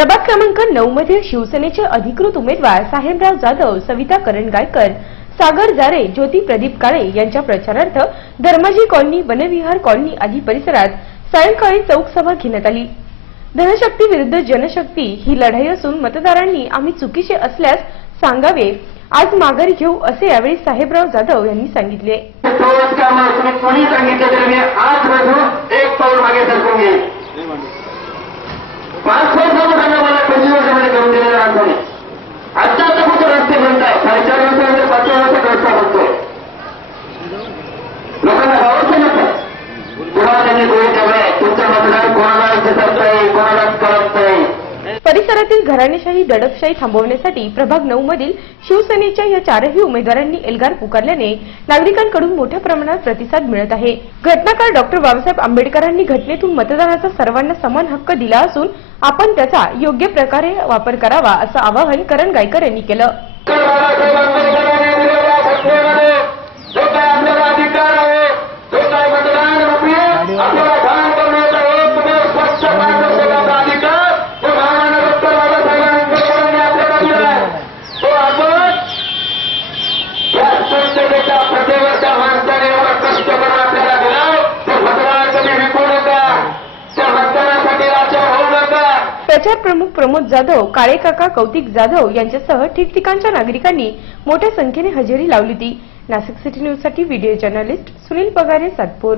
प्रभाग क्रमांक 9 मध्ये शिवसेनेचे अधिकृत उमेदवार साहेबराव जाधव, सविता करंडगायकर, सागर जारे, ज्योती प्रदीप काळे यांच्या प्रचारार्थ धर्माजी कॉलनी, वनविहार कॉलनी आदी परिसरात सायंकाळी चौक सभा घेण्यात आली। धनशक्ती विरुद्ध जनशक्ती ही लढाई असून मतदारांनी आम्ही चुकीचे असल्यास सांगावे, आज माघारी घेऊ असे यावेळी साहेबराव जाधव यांनी सांगितले। परिसरातील घराणेशाही, दडपशाही थांबवण्यासाठी प्रभाग 9 मधील शिवसेनेच्या या चारही उमेदवारांनी एल्गार पुकारल्याने नागरिकांकडून मोठ्या प्रमाणात प्रतिसाद मिळत आहे। घटनाकार डॉक्टर बाबासाहेब आंबेडकरांनी घटनेतून मतदानाचा सर्वांना समान हक्क दिला असून आपण त्याचा योग्य प्रकारे वापर करावा असं आवाहन करंडगायकर यांनी केलं। प्रचार प्रमुख प्रमोद जाधव, काळे काका, कौतिक जाधव यांच्यासह ठिकठिकाणच्या नागरिकांनी मोठ्या संख्येने हजेरी लावली होती। नाशिक सिटी न्यूज साठी व्हिडिओ जर्नलिस्ट सुनील पगारे, सातपूर।